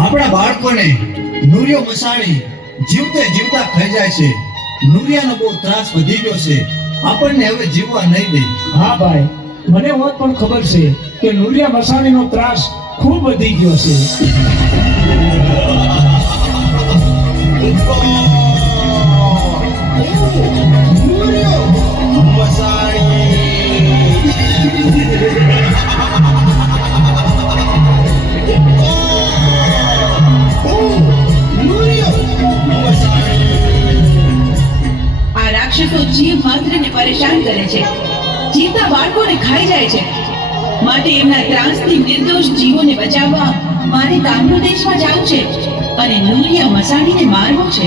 આપણા બાળકોને નુરિયો મસાણી જીવતે જીવતા ખાઈ જાય છે. નુરિયાનો બહુ ત્રાસ વધી ગયો છે. આપણને હવે જીવવા નહીં દે. હા ભાઈ, મને હોત પણ ખબર છે કે નુરિયા મસાણીનો ત્રાસ ખૂબ વધી ગયો છે. રાક્ષસો જીવ માત્રને પરેશાન કરે છે, જીવતા બાળકોને ખાઈ જાય છે. માટે એમના ત્રાસથી નિર્દોષ જીવોને બચાવવા મારે કામરૂ દેશમાં જવું છે અને નુરિયા મસાણીને મારવો છે.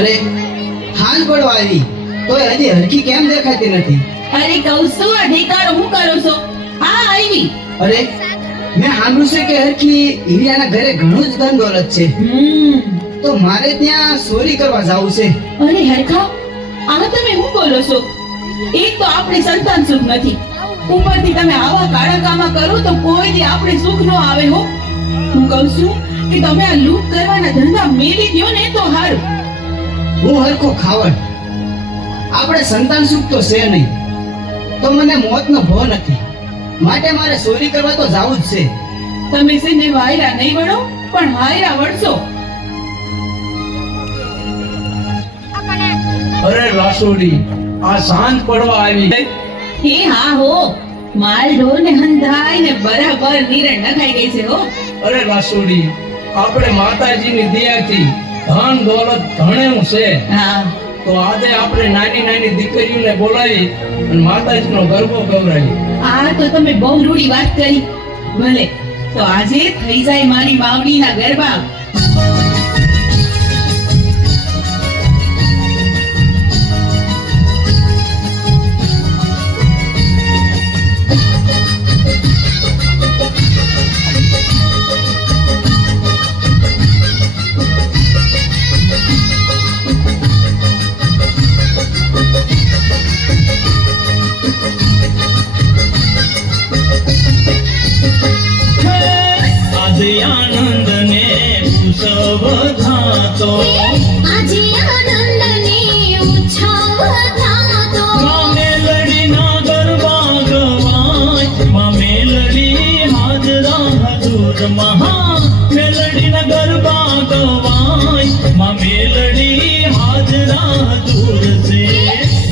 અરે હાલ પડવા આવી તો હજી હરખી કેમ દેખાતી નથી? અરે કહું છું અધિકારો હું કરું છું. હા આવી. અરે મેં સાંભળ્યું છે કે હરખી હિરિયાના ઘરે ઘણું જ ધન દોલત છે. તો મારે ત્યાં ચોરી કરવા જવું છે. અરે હરખા, આ તમે શું બોલો છો? એક તો આપણે સંતાન સુખ નથી, ઉપરથી તમે આવા કાળા કામા કરો તો કોઈ દી આપણે સુખ ન આવે હો. હું કહું છું કે તમે આ લૂંટ કરવાના ધંધા મેલી દ્યો ને તો હારું. હું હરખો ખાવડ, આપણે સંતાન સુખ તો છે નહીં, તો મને મોતનો ભો નથી, માટે મારે ચોરી કરવા તો જવું જ છે. તમે છે ને વાયરા નહીં વળો પણ હાયરા વળશો. અરે લાસુડી, આ સાંજ પડવા આવી. હે હા હો, માલ ઢોર ને હંધાઈ ને બરાબર નીરણ નખાઈ ગઈ છે હો. અરે લાસુડી, આપણે માતાજીની દયાથી ધન દોલત ઘણું છે. હા તો આજે આપણે નાની નાની દીકરીઓને બોલાવી અને માતાજીનો ગરબો ગવરાવી. આ તો તમે બહુ રૂડી વાત કરી. ભલે તો આજે થઈ જાય મારી બાવડીના ગરબા. ઉત્સવ થાતો આજે આનંદને ઉત્સવ થાતો માં મેલડીના ગરબા ગવાય માં મેલડી હાજરા હજુર મહા મેલડીના ગરબા ગવાય માં મેલડી હાજરા હજુર છે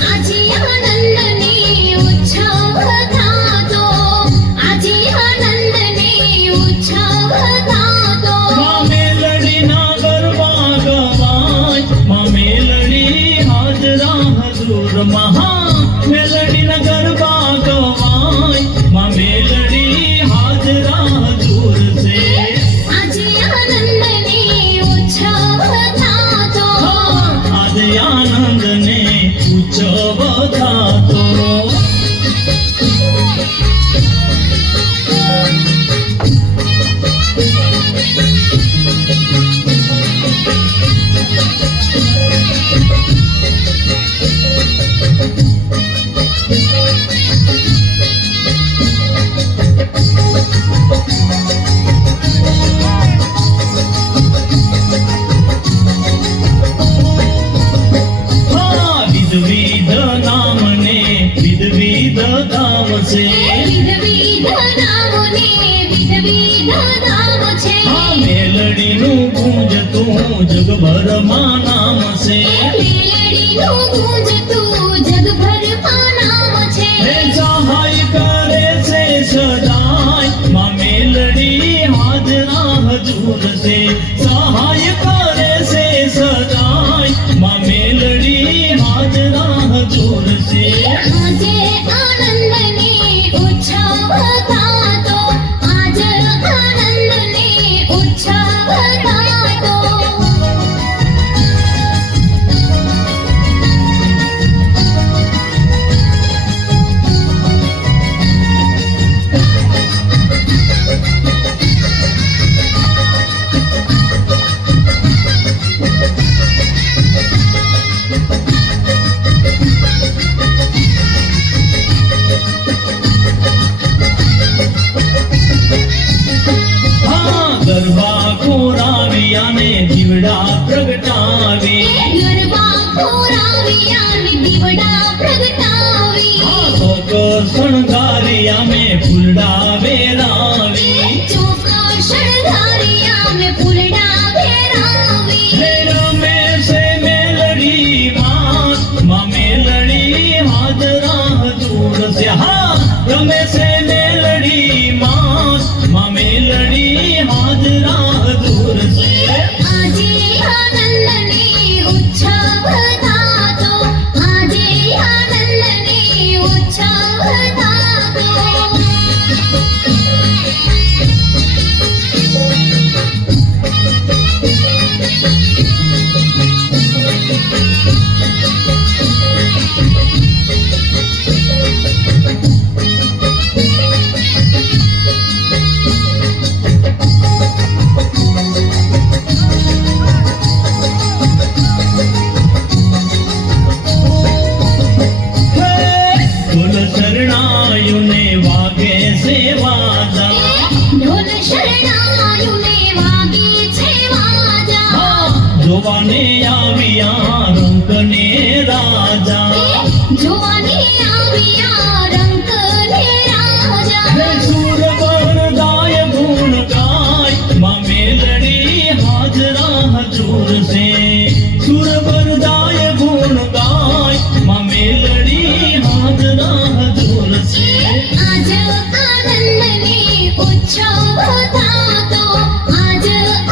આજે આનંદને ઉત્સવ થાતો આજે આનંદને ઉત્સવ થાતો માં મેલડીના ગરબા ગવાય માં મેલડી હાજરા હજુર મહા મેલડીના ગરબા ગવાય માં મેલડી હાજરા હજુર છે આજે આનંદને ઉત્સવ થાતો આજે આનંદને ઉત્સવ થાતો વિધવિધ નામને વિધવિધ ધામ છે વિધવિધ નામોને વિધવિધ નામ છે મેલડીનું ગુંજતું જગભરમાં નામ છે મેલડીનું ગુંજતું જગભરમાં નામ છે હે સહાય કરે છે સદાય માં મેલડી હાજરા હજુર છે સહાય કરે છે સદાય માં મેલડી હાજરા હજુર છે આજે આનંદને ઉત્સવ થાતો આજ આનંદને ઉત્સવ થાતો ગરબા કોરાવિયાને દીવડા પ્રગટાવી ગરબા પુરાવિયાને દીવડા પ્રગટાવી શોક શણગારિયા મેં ફૂલડા વેરાવી ચોખા શણગારિયા મેં ફૂલડા વેરાવી હે રમે છે મેલડી માં મેલડી હાજરા હજુર છે હા રમે છે મેલડી માં મેલડી હાજરા હજુર છે આજે આનંદને ઉત્સવ થાતો આજે આનંદને ઉત્સવ થાતો ઢોલ શરણાયુને વાગે છે વાજા ઢોલ શરણાયુને વાગે છે વાજા જોવાને આવ્યા રંગને રાજા જોવાને આવ્યા રંગ ને રાજા હે સુર વરદાય ગુણ ગાય માં મેલડી હાજરા હજુર છે સુર વરદાય ગુણ ગાય માં મેલડી હાજરા હજુર છે આજ આનંદને ઉત્સવ થાતો આજ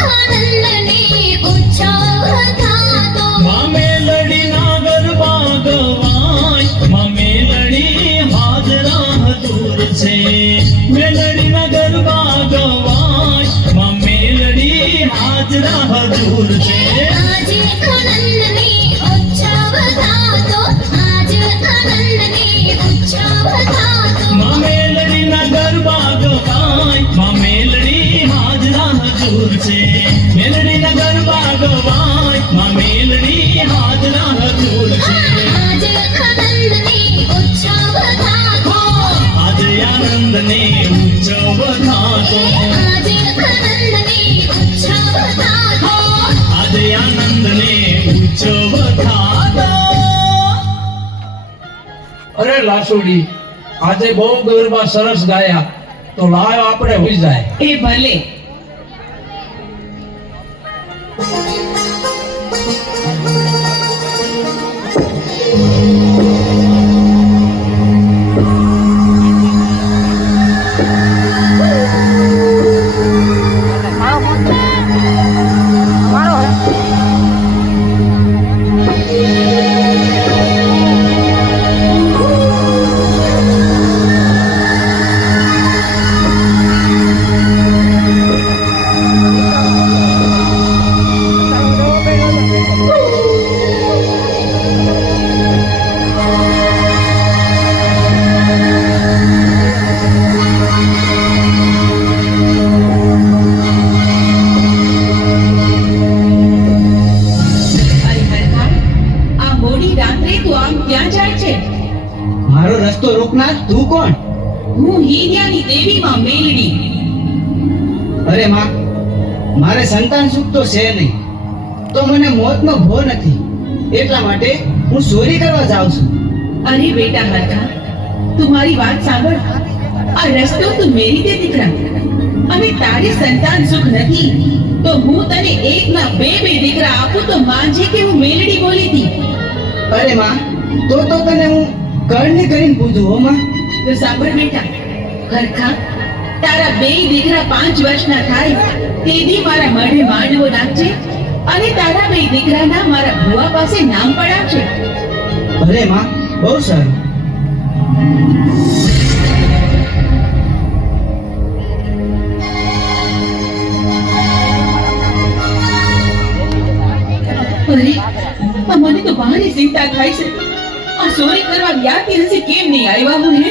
આનંદને ઉત્સવ થાતો માં મેલડીના ગરબા ગવાય માં મેલડી હાજરા હજુર છે મેલડીના ગરબા ગવાય માં મેલડી હાજરા હજુર છે આજે આનંદને ઉત્સવ થાતો આજ આનંદને ઉત્સવ થાતો માં મેલડીના ગરબા ગવાય માં મેલડી હાજરા હજુર છે મેલડીના ગરબા ગવાય માં મેલડી હાજરા હજુર છે આજે આનંદને ઉત્સવ થાતો આજે આનંદને ઉત્સવ થાતો આજે આનંદને ઉત્સવ થાતો અરે લાસુડી, આજે બહુ ગરબા સરસ ગાયા, તો લાવ આપણે હોઈ જાય. એ ભલે. અરે હરખા, આ મોડી રાત્રે તું આમ ક્યાં જાય છે? મારો રસ્તો રોકનાર તું કોણ? હું હીરિયાની દેવીમાં મેલડી. અરે માં, મારે સંતાન સુખ તો છે નહીં, તો મને મોતનો ભો નથી, એટલા માટે હું ચોરી કરવા જાઉં છું. અરે બેટા હરખા, તું મારી વાત સાંભળ. આ રસ્તો તું મેરી દે દીકરા. અને તારે સંતાન સુખ નથી તો હું તને એક ના બે દીકરા આપું તો માનજે કે હું મેલડી બોલી હતી. અરે માં, તો તને હું કરણી કરીને પૂછું હો માં. તો સાંભળ બેટા હરખા, તારા બે દીકરા 5 વર્ષના થાય તેથી મારા મઢે માંડવો નાખજે અને તારા બે દીકરાના મારા ભુવા પાસે નામ પડાવજે. અરે માં, બહુ સારું. અરે આ મને તો ભારે ચિંતા થાય છે. આ ચોરી કરવા ગયા દિવસે કેમ નહીં આવ્યા હું હે?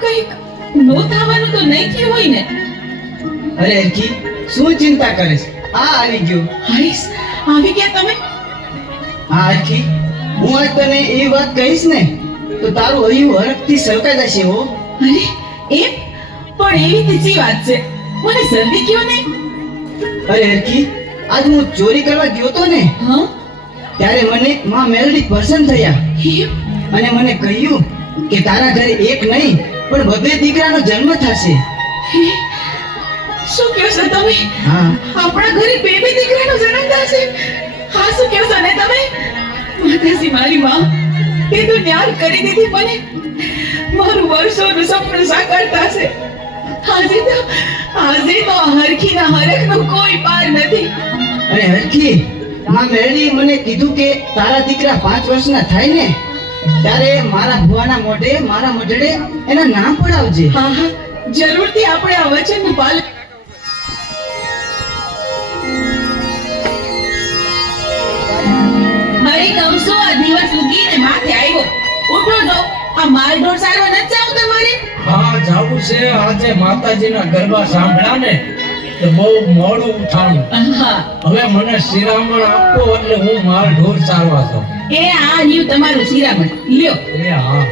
કઈક નો થવાનું તો નહીં થયું હોય ને? અરે હરખી, શું ચિંતા કરે છે? આ આવી ગયો. હાઈસ, આવી ગયા તમે? હા હરખી, હું આજ તને એ વાત કહીશ ને તો તારું હૈયું હરખથી સલકાઈ જશે હો. અરે એમ? પણ એવી તેજી વાત છે, મને જલ્દી કયો ને. અરે હરખી, આજ હું ચોરી કરવા ગયો તો ને હા? ત્યારે મને માં મેલડી પસંદ થયા એમ? અને મને કહ્યું કે તારા ઘરે એક નહીં પણ 2 દીકરાનો જન્મ થશે. હે? શું કહો છો તમે? હા, આપણા ઘરે બે દીકરાનો જન્મ થશે? હા, શું કહો છો ને તમે? માતાજી મારી માં, તે તો ન્યાર કરી દીધી મને. મારું વર્ષોનું સપનું સાકાર થશે. આજે તો હરખીના હરખનો કોઈ પાર નથી. અને હરખી, માં મેલડી મને કીધું કે તારા દીકરા 5 વર્ષના થાય ને ત્યારે મારા ભુવાના મોઢે મારા મઢડે એના નામ પડાવજે. હા હા, જરૂરથી આપણે આ વચનનું પાલન. મારી કહું છું, આ દિવસ ઉગીને માથે આવ્યો. ઉઠો તો, આ માલઢોર સારવા નથી જાવ તમારે? હા, જાવું છે. આજે માતાજીના ગરબા સાંભળ્યા ને તો બહુ મોડું ઉઠાણું. હા. હવે મને શિરામણ આપો એટલે હું માલ ઢોર ચારવા જાઉં. એ આ લ્યો તમારું શિરામણ લ્યો. એ હા.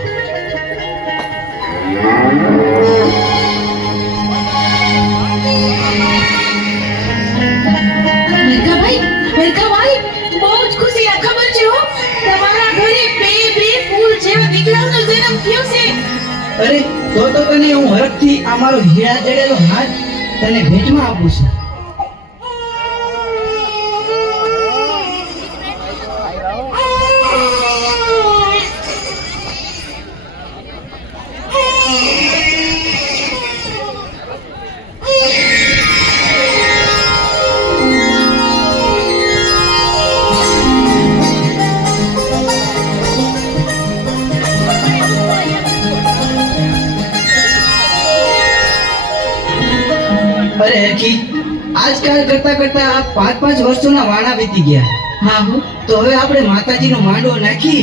હરખાભાઈ, બહુ જ ખુશીની ખબર છે હો. તમારા ઘરે બે ફૂલ જેવા દીકરાઓનો જન્મ થયો છે. અરે તો તને હું હરખથી આ મારો હીરા જડેલો હાથ તને ભેટમાં આપું છું. અરે હરખી, આજકાલ કરતા કરતા આ 5 વર્ષોના વાણા વીતી ગયા. હા હો. તો હવે આપણે માતાજીનો માંડવો નાખી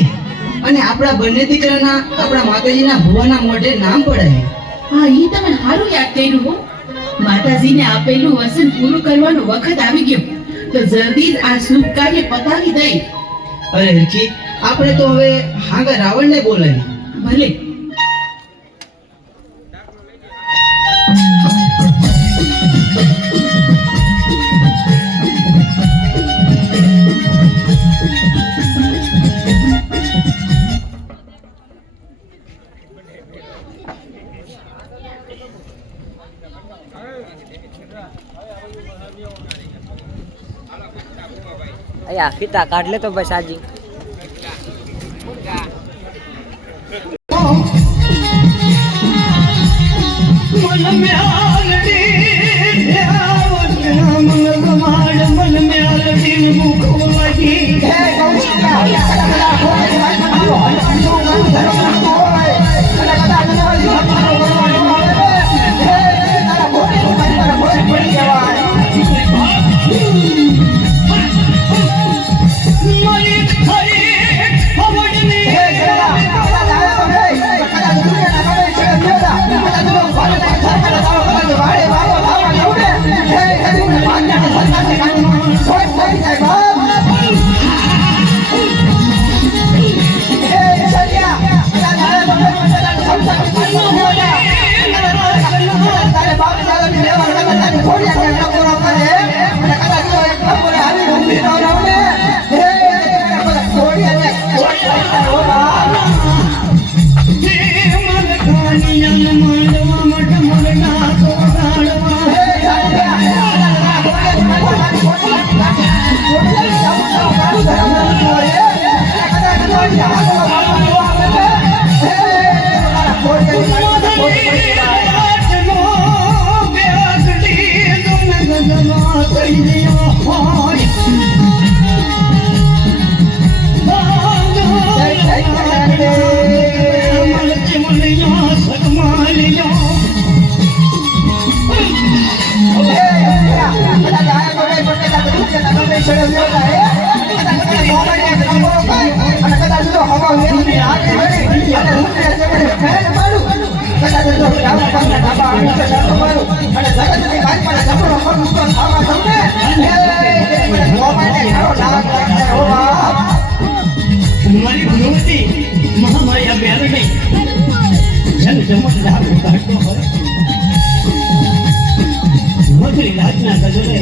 અને આપણા બંને દીકરાના આપણા માતાજીના ભુવાના મોઢે નામ પડાય. હા, ઈ તમે સારું યાદ કર્યું હો. માતાજીને આપેલું વચન પૂરું કરવાનો વખત આવી ગયો, તો જલ્દી જ આ શુભ કાર્ય પતાવી દઈ. અરે હરખી, આપણે તો હવે હાંગા રાવણને બોલાવી. ભલે. અહીંયા ફીતા કાઢ લેતો ભાઈ સાજી. મારી ભગવતી મહામાયા બેરણી જન જમત લાગુ કાઢતો હોય મધુરી રાતના ગજરે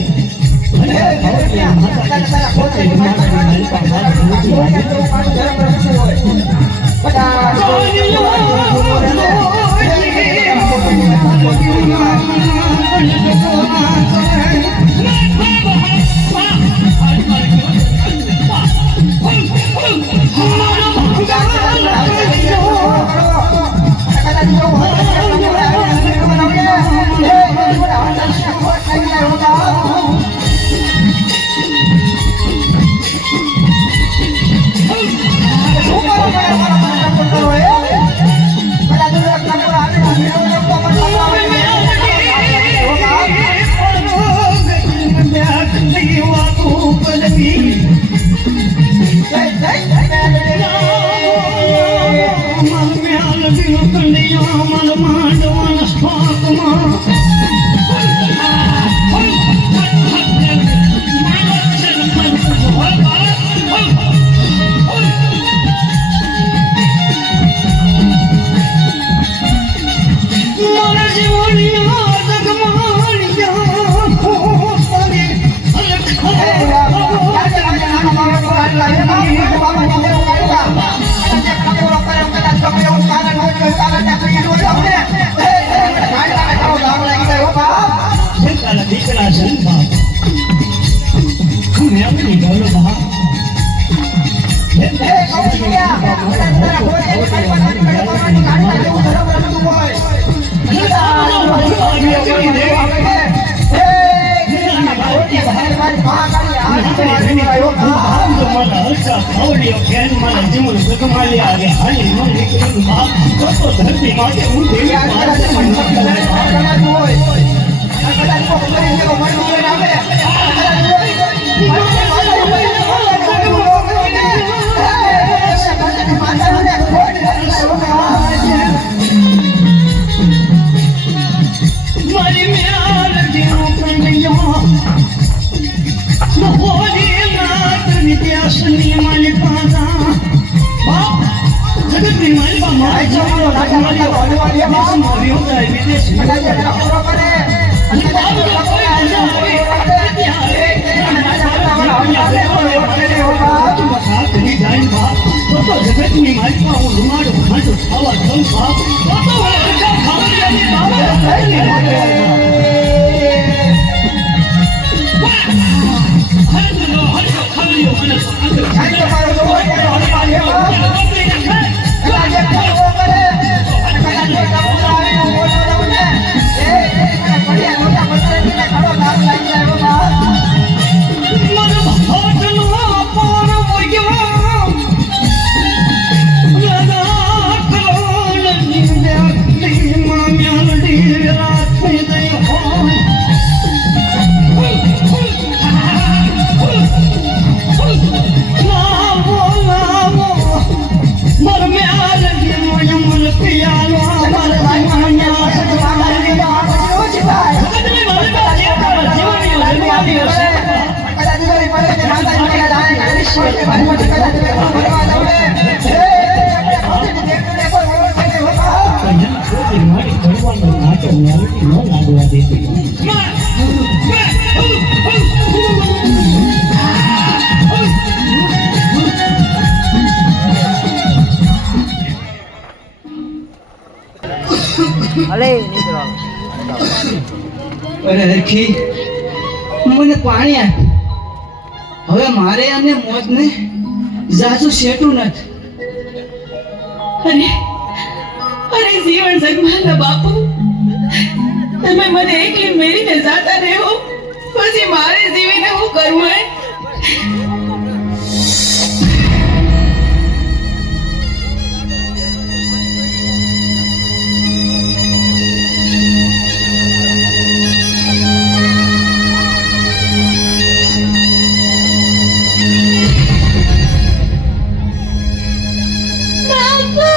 દીકરા સંભા મેમની બોલો બા ધરતી માટે હું જગતની માલિકમાં હું રૂમાડો ખાંડો ખાવા જઉં બાપ અલે નીકળો અરે હરખી મને પાણી આપ. હવે મારે અને મોતને જાજુ શેઠું નથી. અરે જીવન સગમાના બાપુ, તમે મને એકલી મેરીને જાતા રહો, પછી મારે જીવીને હું કરવું હે? Thank you.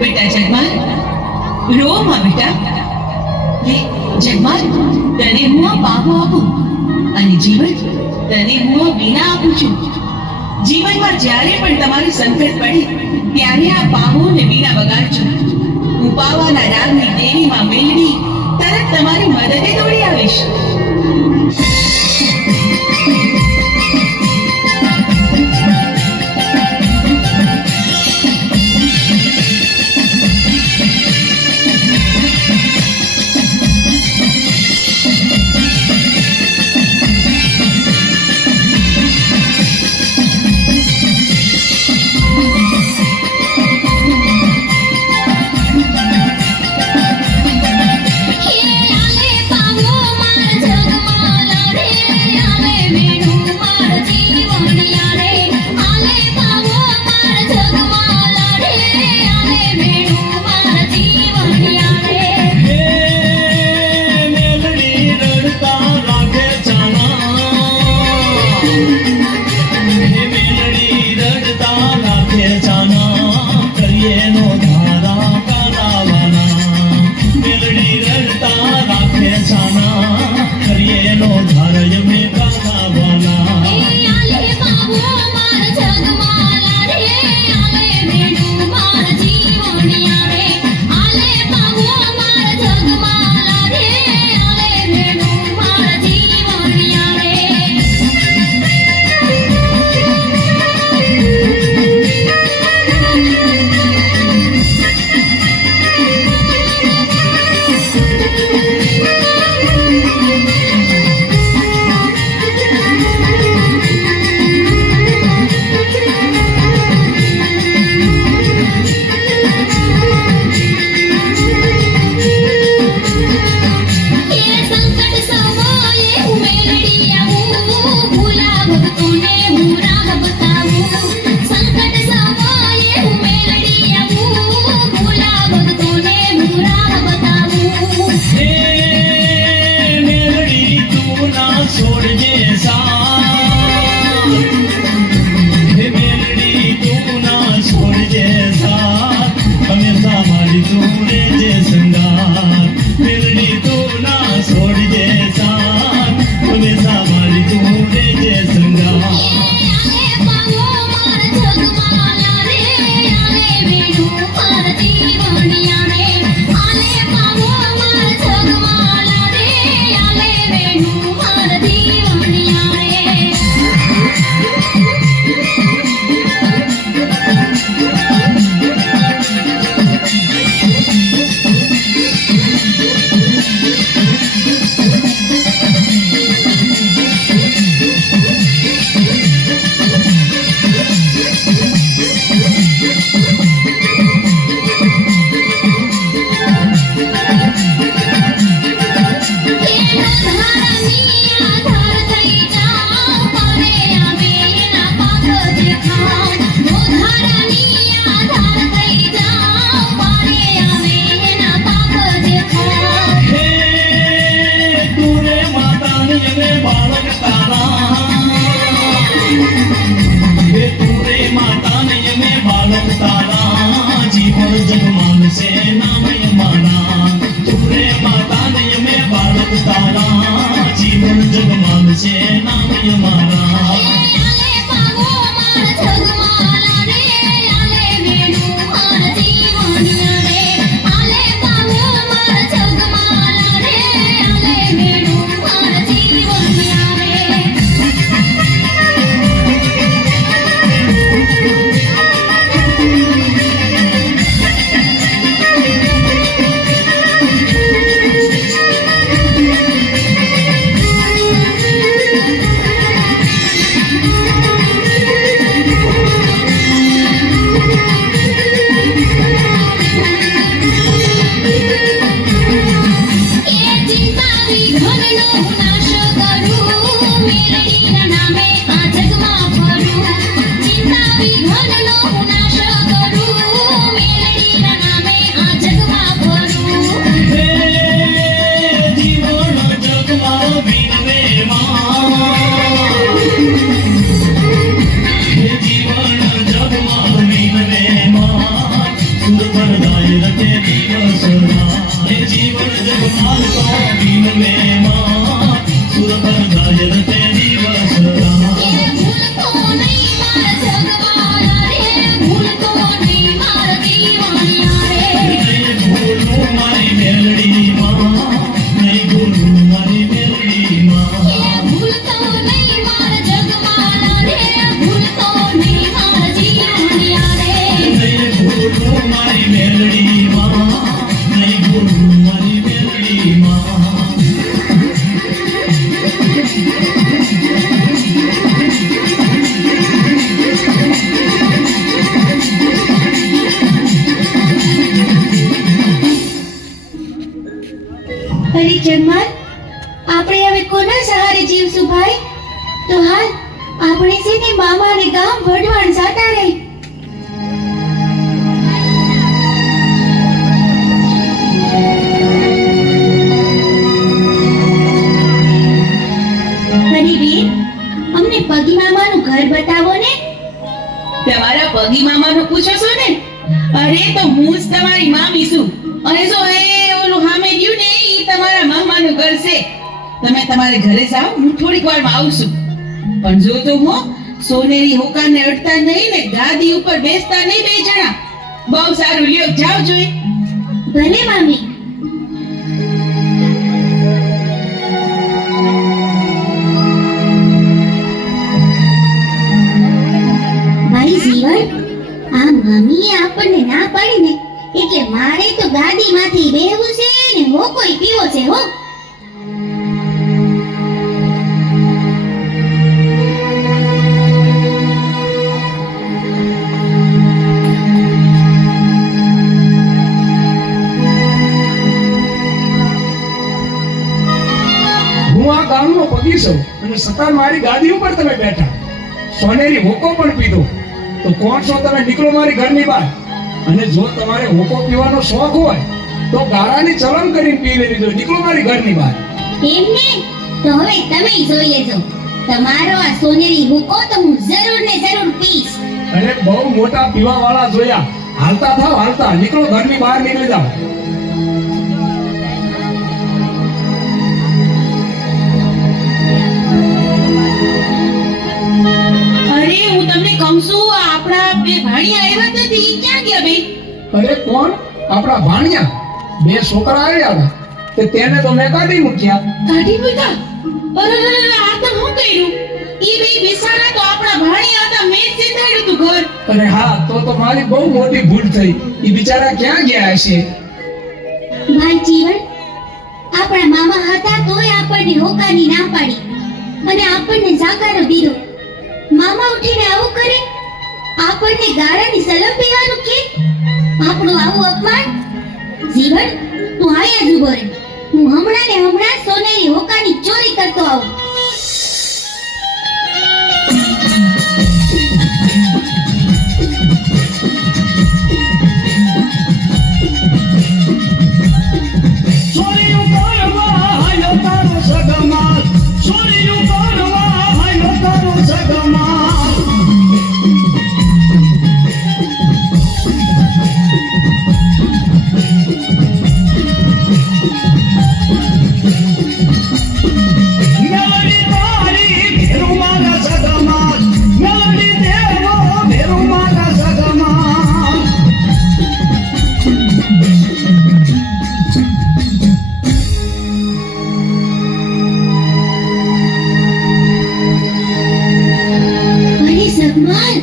બેટા જગમાલ, રો માં બેટા. લે જગમાલ, તને હું આ પાહો આપું અને જીવન તને હું આ વીણા આપું છું. જીવનમાં જ્યારે પણ તમારી સંકટ પડે ત્યારે આ પાહો ને વીણા વગાડજો. હું પાવાના રાગની દેવીમાં મેલડી તરત તમારી મદદે દોડી આવીશ. આલે પાવો માર જગમાલા રે, આલે વેણુ માર જીવણિયા રે, આલે પાવો માર જગમાલા રે, આલે વેણુ માર જીવણિયા રે. હે મેલડી રડતા રાખે છાના, હે મેલડી રડતા રાખે છાના, કરીએ નો ધારા કાલાવાના. મેલડી રડતા રાખે છાના, કરીએ નો ધારય મે કાલાવાના. આલે પાવો માર જગમાલા રે, આલે વેણુ માર જીવણિયા રે, આલે પાવો માર જગમાલા રે, આલે વેણુ માર જીવણિયા રે. એ સંકટ સમયે હું મેલડી આવું, ભૂલા ભક્તોને હું રાહ બતાવું. સંકટ સમયે હું મેલડી આવું, ભૂલા ભક્તોને હું રાહ બતાવું. હે મેલડી તું ના છોડજે સાથ, હે મેલડી તું ના છોડજે સાથ, હંમેશા મારી તું રહેજે સંગાથ. મેલડી તું ના છોડજે સાથ, હંમેશા મારી તું રહેજે સંગાથ. આલે પાવો માર જગમાલા રે, આલે વેણુ માર જીવણિયા રે, આલે પાવો માર જગમાલા રે, આલે વેણુ માર જીવણિયા રે. ધારાની આધાર થઈ જાઓ, પારે આવે એના પાક જે ખાઓ. ધારાની આધાર થઈ જાઓ, પારે આવે એના પાક જે ખાઓ. હે તું રે માતાની અમે બાળક તારા, હે તું રે માતાની અમે બાળક તારા, જીવન જગમાન છે નામય મારા. તું રે માતાની અમે બાળક તારા, જીવન જગમાન છે નામય મારા. આલે પાવો માર જગમાલા રે, આલે વેણુ માર જીવણિયા રે, આલે પાવો માર જગમાલા રે, આલે વેણુ માર જીવણિયા રે. પર ગાય રતે દિવસ રાત જીવન જગમાલ તો બિન મેમાં સુર પર ગાય રતે દિવસ રાત એ ભૂલતો નહીં મારા જગવાળા રે ભૂલતો નહીં મારા દીવાનિયા રે નહીં ભૂલું મારી મેલડીમાં નહીં ભૂલું મારી મેલડીમાં એ ભૂલતો નહીં મારા જગવાળા રે ભૂલતો નહીં મારા દીવાનિયા રે નહીં ભૂલું મારી મેલડીમાં નહીં ભૂલું મારી મેલડીમાં અરે જગમાલ આપણે હવે કોના સહારે જીવશું ભાઈ તો હાલ આપણે છે ને મામા ને ગામ વઢવાણ જાતા રહી અરે બેન અમને પગી મામાનું ઘર બતાવો ને તમારા પગી મામાનું પૂછો છો ને? અરે તો હું જ તમારી મામી છું અને જો એ ઓલું સામે રહ્યું ને ઈ તમારા મામાનું ઘર છે. તમે તમારે ઘરે જાઓ, હું થોડીક વારમાં આવું છું. પણ જો તો હું સોનેરી હોકાને અડતા નહીં ને ગાદી ઉપર બેસતા નહીં બે જણા. બહુ સારું, લ્યો જાઓ જોઈ. ભલે મામી ભાઈ જીવન આ મમ્મીએ આપણને ના પાડી ને એટલે મારે તો ગાદીમાંથી બેહવું છે ને હોકોય પીવો છે હો હું આ ગામનો પગી છું અને સતાર મારી ગાદી ઉપર તમે બેઠા સોનેરી હોકો પણ પીધો તો કોણ છો તમે? નીકળો મારી ઘરની બહાર. અને જો તમારે હોકો પીવાનો શોખ હોય તો ગાળાની ચલણ કરીને પી લેવી જોઈએ. નીકળો મારી ઘરની બહાર. એમને તો હવે તમે જોઈ લેજો તમારો આ સોનેરી હુકો તો હું જરૂર ને જરૂર પીશ અને બહુ મોટા પીવા વાળા જોયા. હાલતા થાવ, હાલતા નીકળો, ઘરની બહાર નીકળી જાઓ. અરે હું તમને કહું છું, આ આપણા બે ભાણિયા આવ્યા હતા તે ઈ ક્યાં ગયા બે? અરે કોણ? આપણા ભાણિયા. બે છોકરા આવ્યા હતા તે તેને તો મેં કાઢી મૂક્યા. કાઢી મૂક્યા? અરે આ તો હું કર્યું? ઈ બે બિચારા તો આપણા ભાણિયા હતા, મેં જ સીધાડ્યું તું ઘર. અરે હા, તો મારી બહુ મોટી ભૂલ થઈ. ઈ બિચારા ક્યાં ગયા હશે? ભાઈ જીવન આપણા મામા હતા તોય આપણને હોકાની ના પાડી અને આપણને જાકારો દીધો મામા ઉઠીને આવું કરે આપણને ગાળાની સલમ પીવાનું કે આપણું આવું અપમાન જીવન તું આયા જ ઉભો રહે હું હમણાં ને હમણાં સોનેરી હોકાની ચોરી કરતો આવું સોરીયું કરવા હાયો તારો સગમાલ સોરીયું કરવા હાયો તારો સગમાલ મેલડી તારી ભેરું મારા સગમાલ મેલડી દેવો ભેરું મારા સગમાલ અરે સગમાલ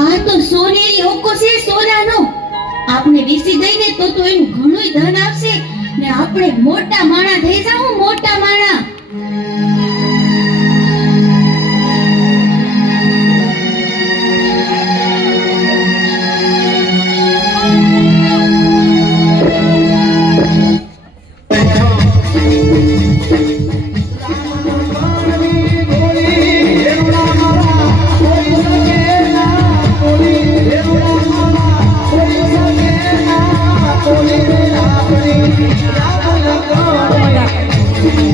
આ તો સોનેરી હોકો છે સોનાનો આપણે વેચી દઈને તો એનું ઘણું ધન આવશે ને આપણે મોટા માણા થઈ જાવું મોટા માણા Thank you.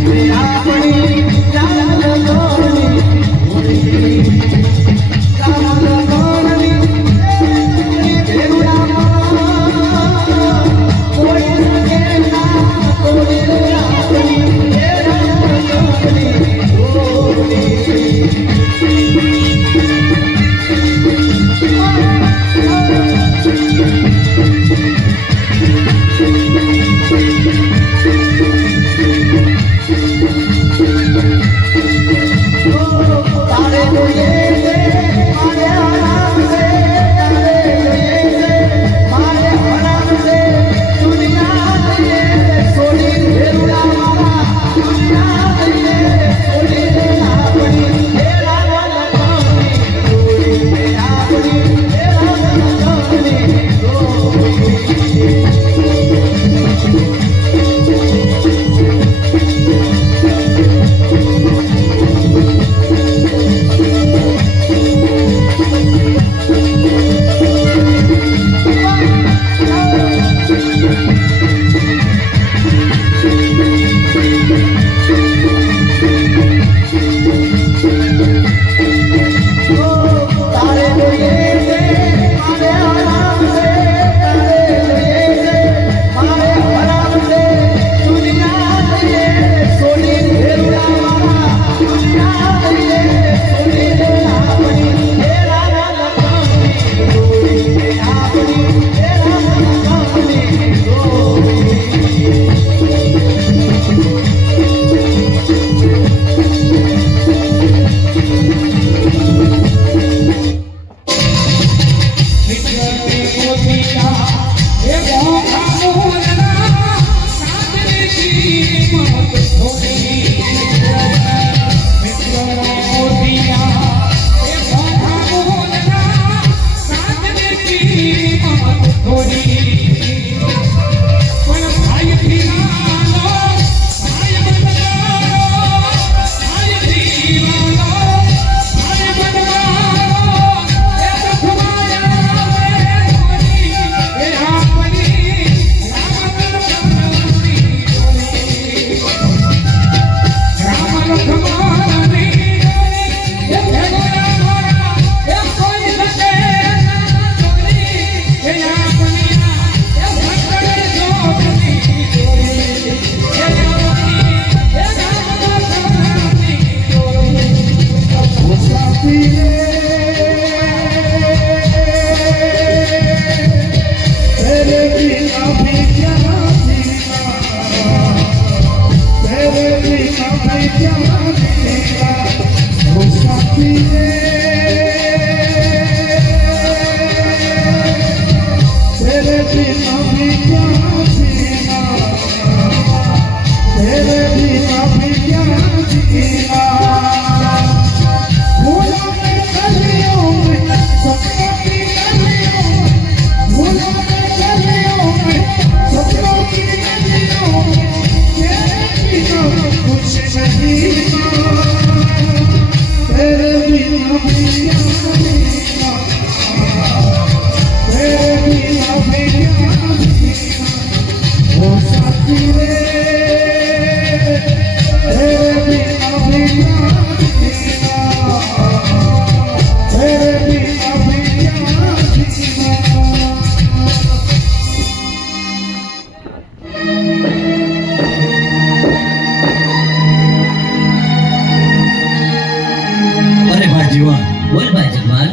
અરે ભાઈ જીવન, બોલ ભાઈ જગમાલ.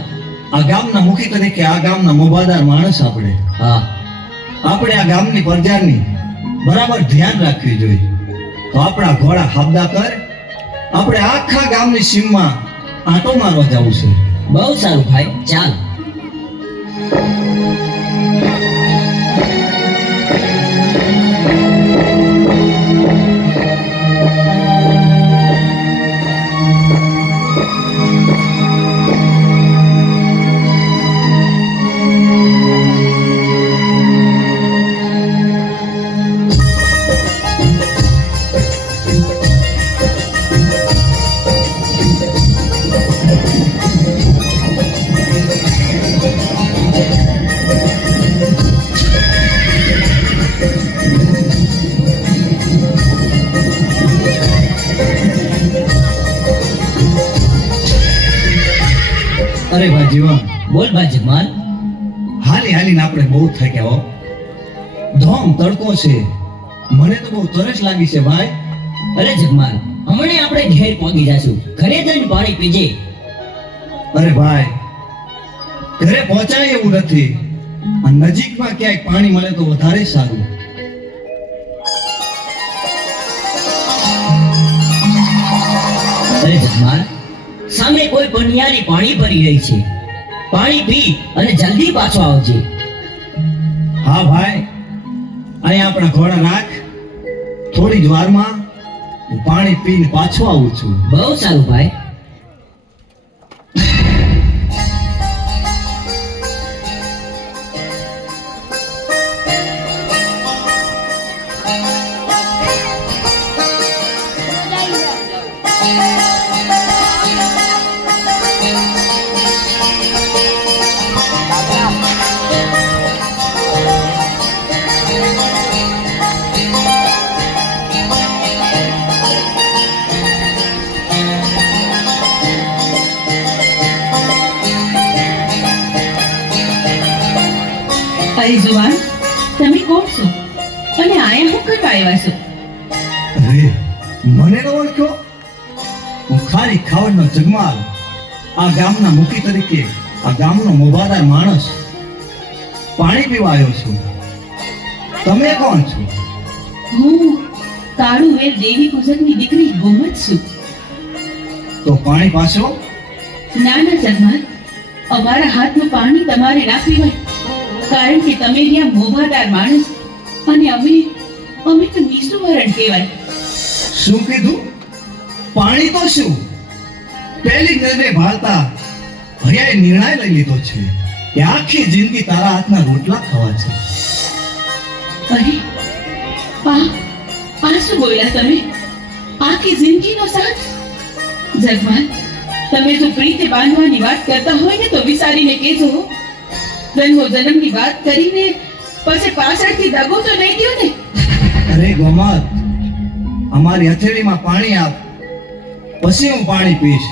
આ ગામના મુખી તરીકે આ ગામના મોભાદાર માણસ આપણે હા, આ ગામની પ્રજાની બરાબર ધ્યાન રાખવી જોઈએ. તો આપણા ઘોડા હાબદા કર, આપણે આખા ગામની સીમમાં આંટો મારવા જવું છે. બહુ સારું ભાઈ, ચાલ. અરે ભાઈ જીવન, બોલ ભાઈ જગમાલ. હાલીને આપણે બહુ થાક્યા હો. ધોમ તડકો છે, મને તો બહુ તરસ લાગી છે ભાઈ. અરે જગમાલ, હમણાં આપણે ઘેર પહોંચી જાશું. ઘરે જઈને પાણી પીજે. અરે ભાઈ, ઘરે પહોંચાય એવું નથી. આ નજીકમાં ક્યાંક પાણી મળે તો વધારે સારું. અરે જગમાલ, સામે કોઈ પનિયારી પાણી ભરી રહી છે. પાણી પી અને જલ્દી પાછો આવજે. હા ભાઈ, અહીંયા આપણા ઘોડા રાખ. થોડી જ વારમાં હું પાણી પીને પાછો આવું છું. બહુ સારું ભાઈ. અરે જુવાન, તમે કોણ છો અને આયા હું કરવા આવ્યા છો? અરે મને ન ઓળખ્યો? હું ખારી ખાવડનો જગમાલ, આ ગામના મુખી તરીકે આ ગામનો મોભાદાર માણસ. પાણી પીવા આવ્યો છું. તમે કોણ છો? હું કાળુવેલ દેવી પૂજકની દીકરી ગોમત છું. તો પાણી પાછો? ના ના જગમાલ, અમારા હાથનું પાણી તમારે ના પીવાય. કારણ કે તમે ત્યાં મોભાદાર માણસ અને અમે તો નિષ્ઠુવરણ કહેવાય. શું કીધું? પાણી તો શું, પહેલી નજરે ભાળતા હરિયાએ નિર્ણય લઈ લીધો છે કે આખી જિંદગી તારા હાથના રોટલા ખાવા છે. અરે આ શું બોલ્યા તમે? આખી જિંદગીનો સાથ? જગમાલ, તમે જો પ્રીતે બાંધવાની વાત કરતા હોય ને તો વિચારીને કહેજો. જન્મો જન્મની વાત કરીને પછી પાછળથી દગો તો નહીં દ્યો ને. અરે ગોમત, અમારી હથેળીમાં પાણી આપ, પછી હું પાણી પીશ.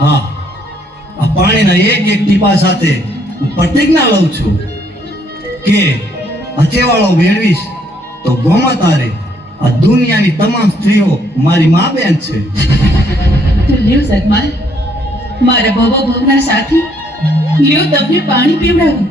હા, આ પાણીના એક એક ટીપા સાથે હું પ્રતિજ્ઞા લઉં છું કે હથેવાળો મેળવીશ તો ગોમતારે આ દુનિયાની તમામ સ્ત્રીઓ મારી મા બેન છે. તો લ્યો જગમાલ, મારા ભવો ભવના સાથી, લ્યો તમને પાણી પીવડાવું.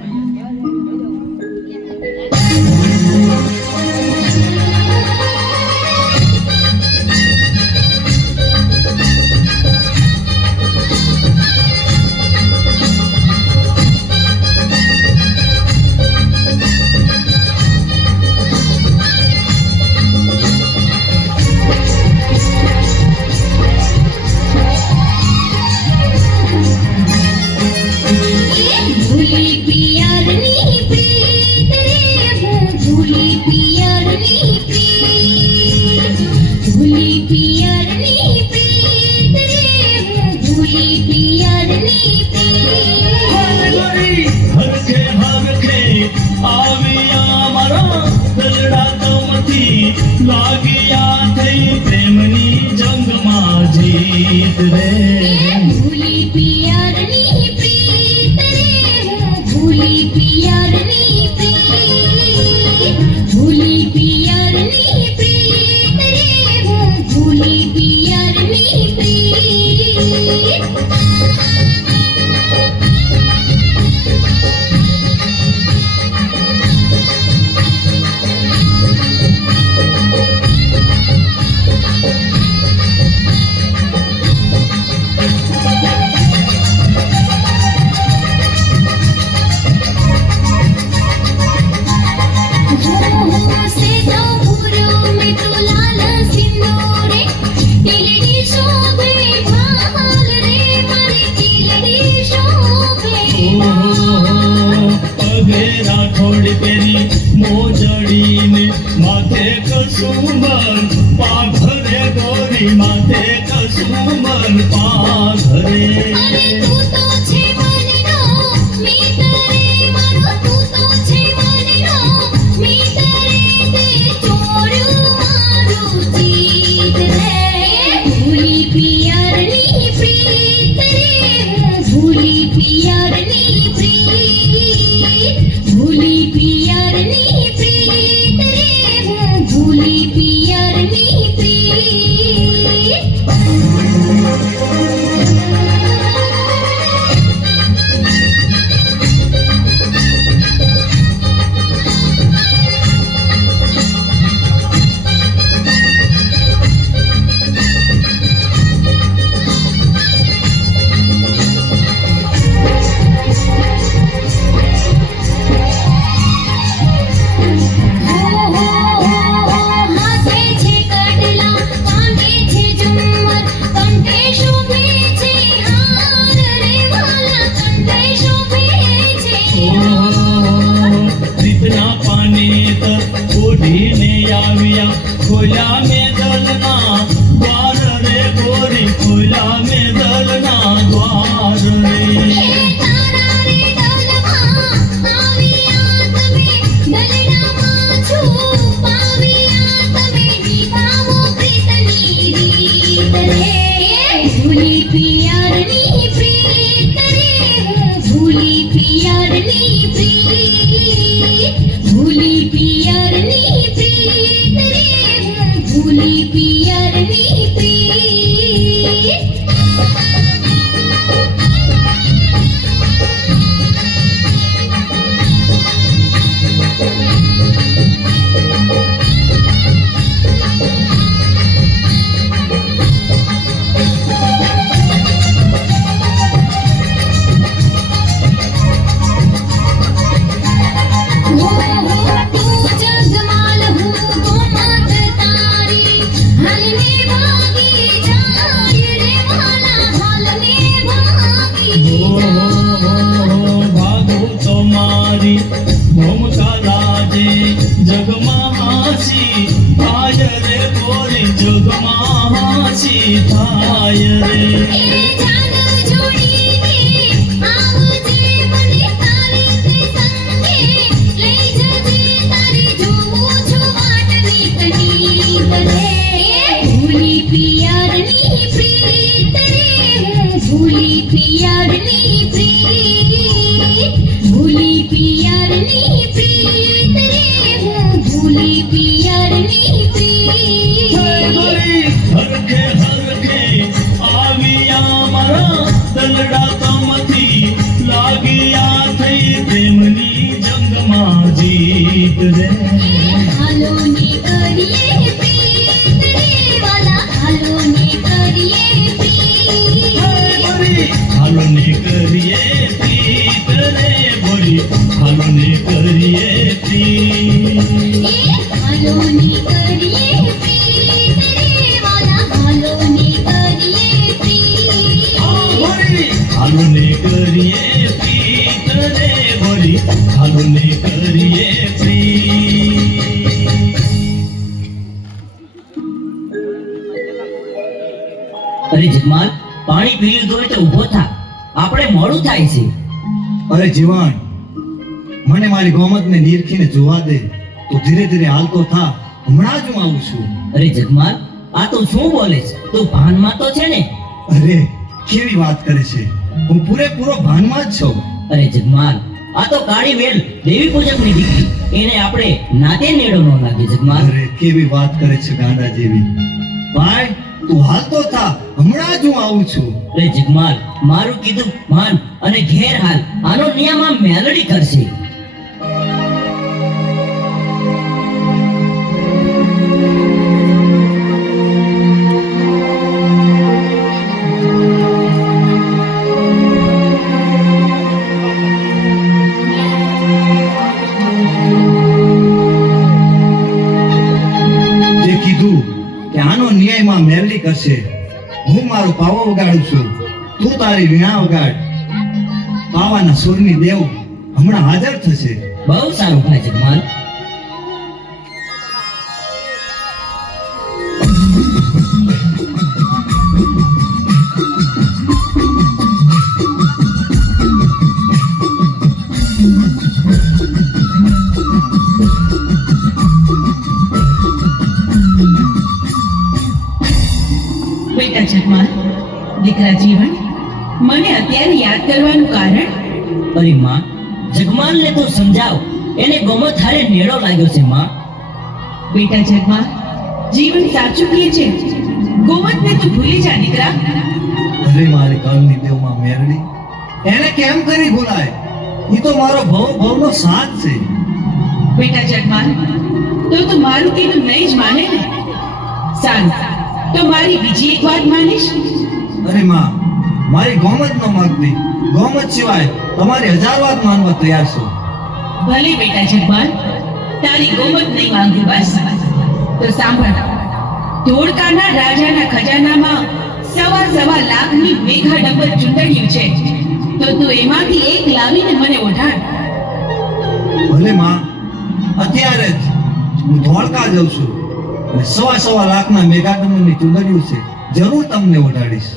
ભૂલી પિયરની પ્રીત રે હું ભૂલી પિયરની પ્રીત ભૂલી પિયરની પ્રીત રે હું ભૂલી પિયરની પ્રીત હરખે હરખે આવ્યા મારા દલડા તમથી લાગ્યા થઈ પ્રેમની જંગમાં જીત રે. ભૂલી પિયરની પ્રીત રે હું ભૂલી પિયરની પ્રીત ભૂલી પિયરની પ્રીત રે હું ભૂલી પિયરની પ્રીત से तो पूरो में तो लाल सिंदूरे टिलड़ी शोभे भाल रे मारी टिलड़ी शोभे પગે રાખોડી પેરી મોજડીને માથે કસુંબર પાઘરે ગોરી માથે કસુંબર પાઘરે. અરે તું તો છે મનનો મિત્ર રે મારો તું તો છે મનનો મિત્ર રે તે ચોરું મારું જીત રે ભૂલી પિયરની પ્રીત રે હું ભૂલી પિયરની પ્રીત ભૂલી પિયરની પ્રીત રે હું ભૂલી પિયરની પ્રીત હાથે છે કડલા કાંધે છે ઝુમ્મર કંઠે શોભે છે હાર રે વાલા કંઠે શોભે છે રીતના પાને તર ઓઢીને આવ્યા ખોલ્યા મેં દલના દ્વાર રે ગોરી ખોલ્યા મેં દલના દ્વાર રે. તારા રે દલમાં આવ્યા તમે દલડામાં છું પાવ્યા તમે નિભાવો પ્રીતની રીત રે ભૂલી પિયરની પ્રીત રે હું ભૂલી પિયરની પ્રીત ભૂલી પિયરની પ્રીત રે હું ભૂલી પિયર ભૂમકા લાજે જગમાં હાસી થાય રે બોલી જગમાં હાસી થાય રે એ જાન જોડીને આવજે મને તારી તે સંગે લઈ જજે તારી જોઉં છું વાટની તની રે ભૂલી પિયારની પ્રીત રે હું ભૂલી પિયારની પ્રીત ભૂલી પિયારની પ્રીત રે હું ભૂલી પિયારની પ્રીત હરખે હરખે આવ્યા મારા દલડા તમથી લાગ્યા થઈ પ્રેમની જંગમાં જીત રે હાલો ને કરીએ પ્રીત રે વાલા હાલો ને કરીએ પ્રીત હાલો ને કરીએ પ્રીત રે બોલી હાલો ને કરીએ પ્રીત હાલો ને કરીએ પ્રીત રે વાલા હાલો ને કરીએ પ્રીત હાલો ને કરીએ પ્રીત રે બોલી હાલો ને કરીએ પ્રીત અરે જગમાલ પાણી પી લીધું હોય તો ઊભો થા, આપણે મોડું થાય છે. અરે જીવન, મને મારી ગોમતને નીરખીને જોવા દે. તો ધીરે ધીરે હાલતો થા, હમણાં જ હું આવું છું. અરે જગમાલ, આ તું શું બોલે છે? તું ભાનમાં તો છે ને? અરે કેવી વાત કરે છે, હું પૂરેપૂરો ભાનમાં જ છું. અરે જગમાલ, આ તો કાળી વેલ દેવી પૂજકની દીકરી, એને આપણે નાતે નેડો ન લાગે. જગમાલ અરે કેવી વાત કરે છે ગાંડા જેવી. ભાઈ તું હાલતો થા, હમણાં જ હું આવું છું. અરે જગમાલ, મારું કીધું માન અને ઘેર હાલ. આનો નિયમ આ મેલડી કરશે. જે કીધું કે આનો ન્યાયમાં મેરલી કરશે. હું મારો પાવો વગાડું છું, તું તારી વીણા વગાડ. પાવાના સુરની દેવ હમણાં હાજર થશે. બહુ સારું ભાઈ જગમાલ. બેટા જગમાલ, દીકરા જીવન, મને અત્યારે યાદ કરવાનું કારણ? અરે માં, જગમાલને તો સમજાવ, એને ગોમત હારે નેડો લાગ્યો છે માં. બેટા જગમાલ, જીવન સાચું કહે છે. ગોમતને તું ભૂલી જા દીકરા. અરે મારી કાલની દેવમાં મેરડી, એને કેમ કરી ભૂલાય? એ તો મારો ભવનો સાથ છે. બેટા જગમાલ, તો તું મારું કીધું નહીં જ માને ને? સારું, તો મારી બીજી એક વાત માનીશ? અરે માં, મારી ગોમત ન માંગતી. ગોમત સિવાય તમારી 1000 વાત માનવા તૈયાર છું. ભલે બેટા જગમાલ, તારી ગોમત નહીં માંગુ બસ. તો સાંભળ, ધોળકાના રાજાના ખજાનામાં સવા લાખની મેઘા ડબલ ચૂંટણ્યું છે. તો તું એમાંથી એક લાવીને મને ઓઢાડ. ભલે માં, અત્યારે જ હું ધોળકા જાઉં છું અને સવા લાખના મેઘાડમની ચૂંદડીઓ છે, જરૂર તમને ઓઢાડીશ.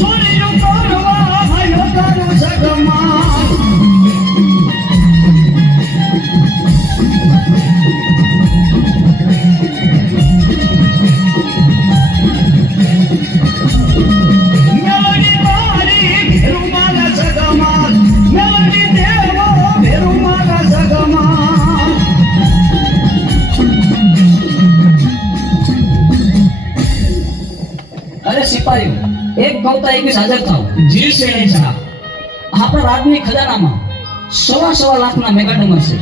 સોરી કહુતા 21 હાજર થાવ. જી શહેનશાહ. આપણા રાજની ખજાનામાં 1.25 લાખના મેગાડમર છે.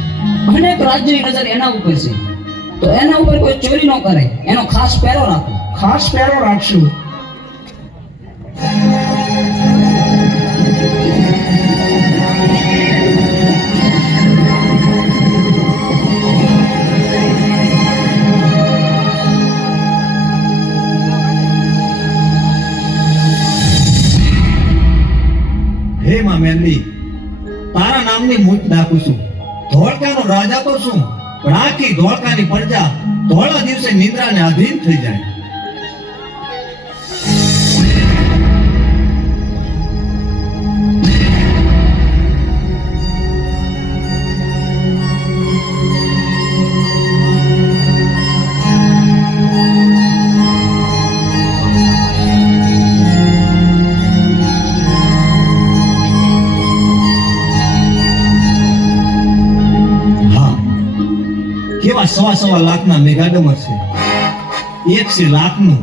અનેક રાજ્યોની નજર એના ઉપર છે. તો એના ઉપર કોઈ ચોરી ન કરે એનો ખાસ પહેરો રાખો. ખાસ પહેરો રાખશું. હે માં મેલડી, તારા નામની મૂછ દાખું છું. ધોળકાનો રાજા તો શું, પણ આખી ધોળકાની પ્રજા ધોળા દિવસે નિદ્રાને આધીન થઈ જાય. હા, કેવા 1.25 લાખના મેગાડમર છે. એક છે લાખનું,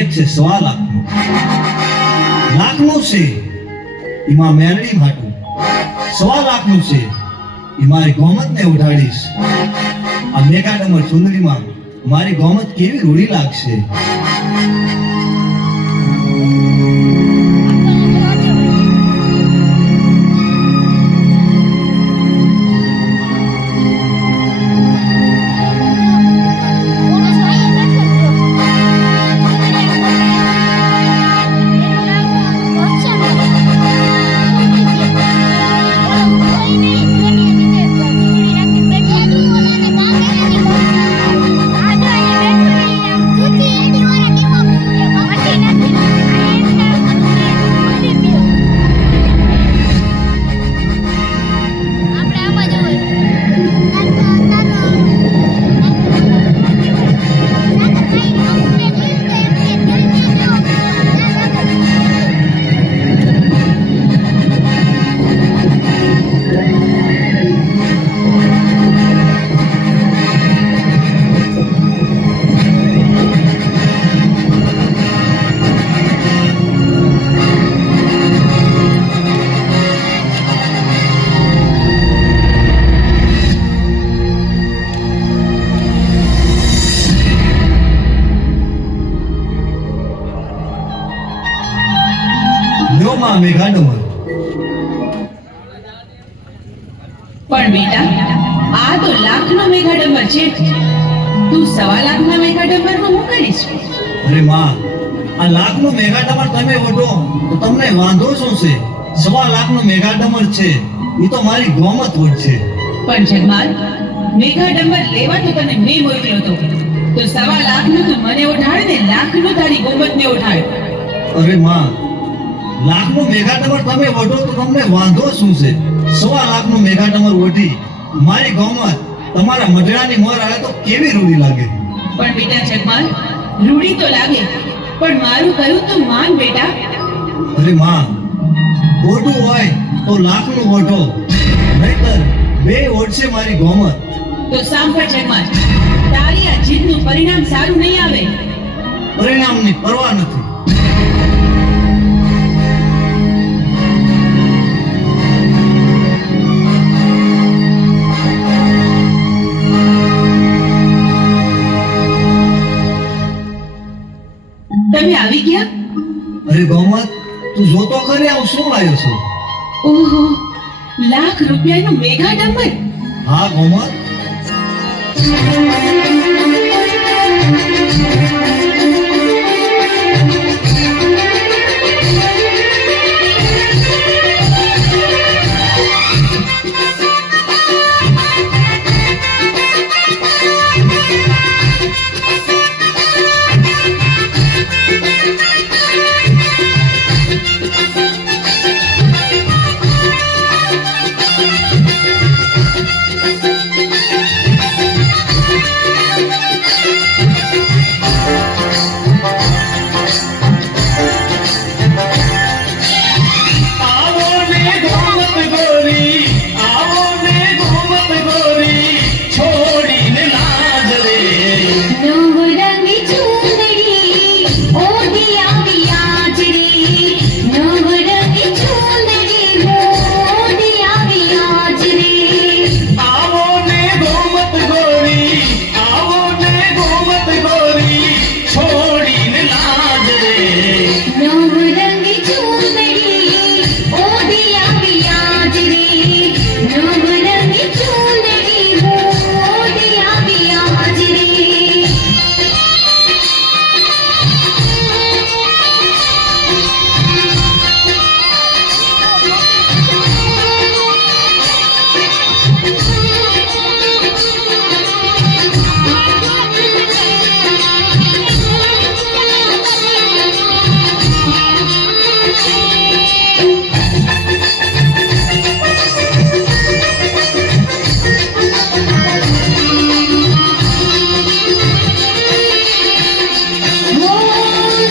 એક છે 1.25 લાખનું. લાખનું છે એમાં મેલડી માટું, 1.25 લાખનું છે એ મારી ગોમતને ઉડાડીશ. આ મેગાડમર ચુંદડીમાં મારી ગોમત કેવી રૂડી લાગશે. લ્યોમાં મેઘાડમર. પણ બેટા આ તો લાખનો મેઘાડંબર છે. તું 1.25 લાખના મેઘાડંબરનું શું કરીશ? અરે માં, આ લાખનું મેઘાડમર તમે વઢો તો તમને વાંધો શું છે? 1.25 લાખનું મેઘાડમર છે એ તો મારી ગોમત વઢશે. પણ જગમાલ, મેઘાડંબર લેવા તો તને મેં મોકલ્યો હતો. તો 1.25 લાખનું તું મને ઉઠાડ ને લાખનું તારી ગોમતને ઉઠાડ. અરે માં, લાખનું મેઘાડમર તમે વઢો તો તમને વાંધો શું છે? 1.25 લાખનું મેઘાડમર વઢી મારી ગોમત તમારા મઢડાની મોર આવે તો કેવી રૂડી લાગે. પણ બેટા જગમાલ, રૂડી તો લાગે પણ મારું કહ્યું તું માન બેટા. અરે માં, ઓઢું હોય તો લાખનું ઓઢો, નહીતર બે ઓઢશે મારી ગોમત. તો સાંભળ જગમાલ, તારી આ જીદનું પરિણામ સારું નહીં આવે. પરિણામની પરવા નથી. તમે આવી ગયા? અરે ગોમત, તું જોતો ખરી આવું શું લાવ્યો છો? ઓહો, લાખ રૂપિયાનું મેઘાડંબર. હા ગોમત,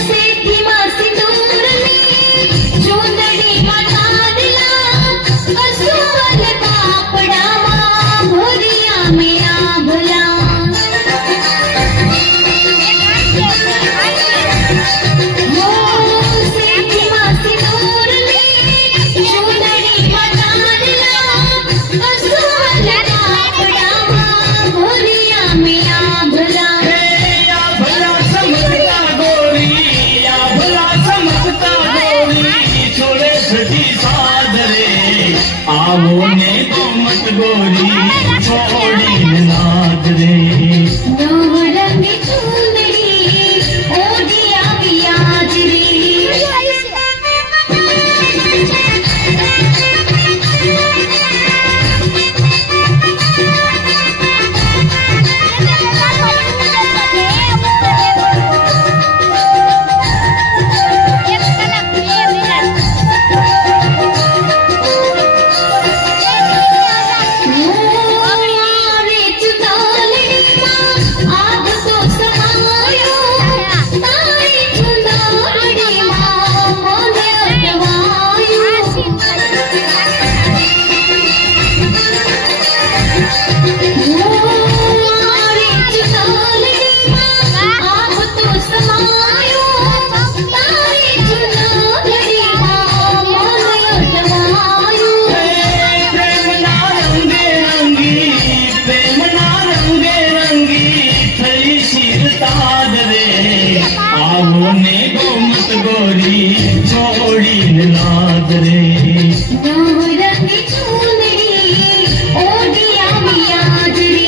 સેઠીમાં સિંદૂરની ચૂંદડીમાં ચાંદલા કસુવલ કાપડામાં ભોરિયા મેરા ભલા સેઠીમાં સિંદૂરની ચૂંદડીમાં ચાંદલા કસુવલ કાપડામાં ભોરિયા મેરા ભલા या भला समझता गोरी या भला समझता गोरी छोड़े सजी सादरे आवो ने तो मत गोरी छोड़ी नाद रे નવરંગી ચૂંદડી ઓઢી આવી આજ રે આવે ચુંદડીમાં આગ તો સમાયો તારી ચુંદડીમાં મને પ્રેમના રંગે રંગી થઈ શીર તાદ રે આવો ને તો મત ગોરી છોડી નાદ રે નવરંગી ચૂંદડી ઓઢી આવી આજ રે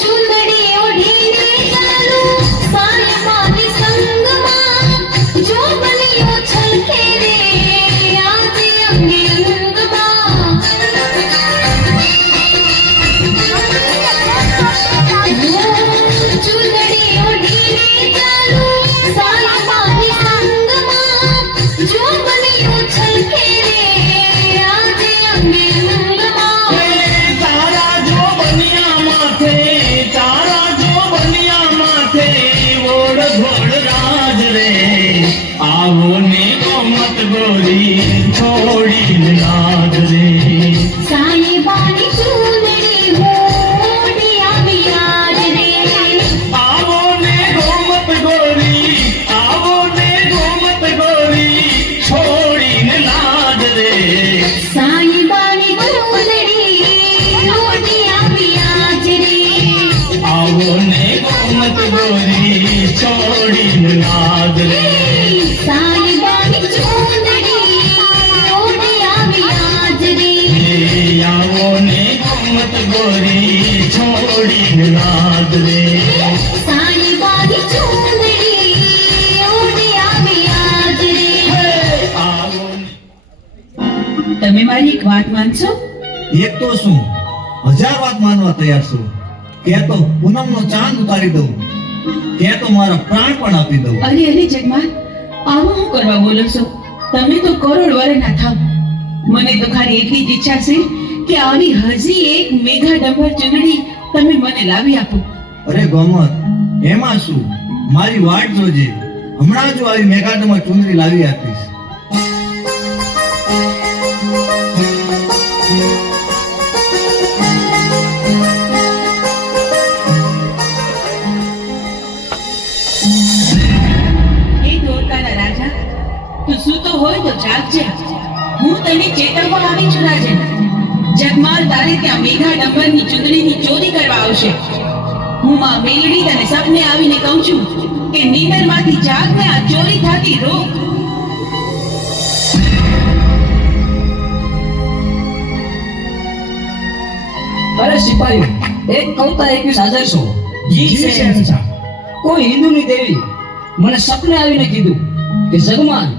ચૂંદડી ઓઢીને ચાલું સાયમાની સંગમાં જો બન્યો છલકે રે આજે અંગે અંગમાં ચૂંદડી ઓઢીને ચાલું સાયમાની સંગમાં જો બન્યો છલકે રે આજે અંગે અંગમાં તારા જો બનિયા માથે ઓડ ઘોડ રાજ રે આવો ને તો મત ગોરી છોડી નાદ રે સાઈબાની ચૂંદડી ઓઢી આવી આજ રે આવો ને ગોમત ગોરી છોડીને નાદ રે સાઈબાની ચૂંદડી ઓઢી આવી આજ રે આવો ને ગોમત ગોરી છોડીને નાદ રે સાઈબાની ચૂંદડી ઓઢી આવી આજ રે આવો ને ગોમત ગોરી છોડીને નાદ રે સાઈબાની ચૂંદડી ઓઢી આવી આજ રે આવો તમે મારી એક વાત માનશો? એક તો શું 1000 વાત માનવા તૈયાર છું કે તો પૂનમનો ચાંદ ઉતારી દઉં કે તો મારા પ્રાણ પણ આપી દઉં અરે અરે જગમાલ, આવું શું કરવા બોલો છો? તમે તો કરોડ વરના થાવ. મને તો ખાલી એટલી જ ઈચ્છા છે કે આવી હજી એક મેઘા ડંબર ચૂંદડી તમે મને લાવી આપો. અરે ગોમત, એમાં શું, મારી વાટ જોજે, હમણાં જ આવી મેઘાડમાં ચુંદડી લાવી આપીશ. એ દ્વારકાના રાજા, તું સૂતો હોય તો જાગજે. હું તને ચેતવવા આવી છું રાજન. જગમાલ તારે ત્યાં મેઘા ડંબરની ચૂંદડીની ચોરી કરવા આવશે. હું માં મેલડી તને સપને આવીને કહું છું કે નીંદરમાંથી જાગને આ ચોરી થતી રોક. અરે સિપાહીઓ, એક કવિતા 21,000 જી શહેનશાહ. કોઈ હિન્દુની દેવી મને સપને આવીને કીધું કે જગમાન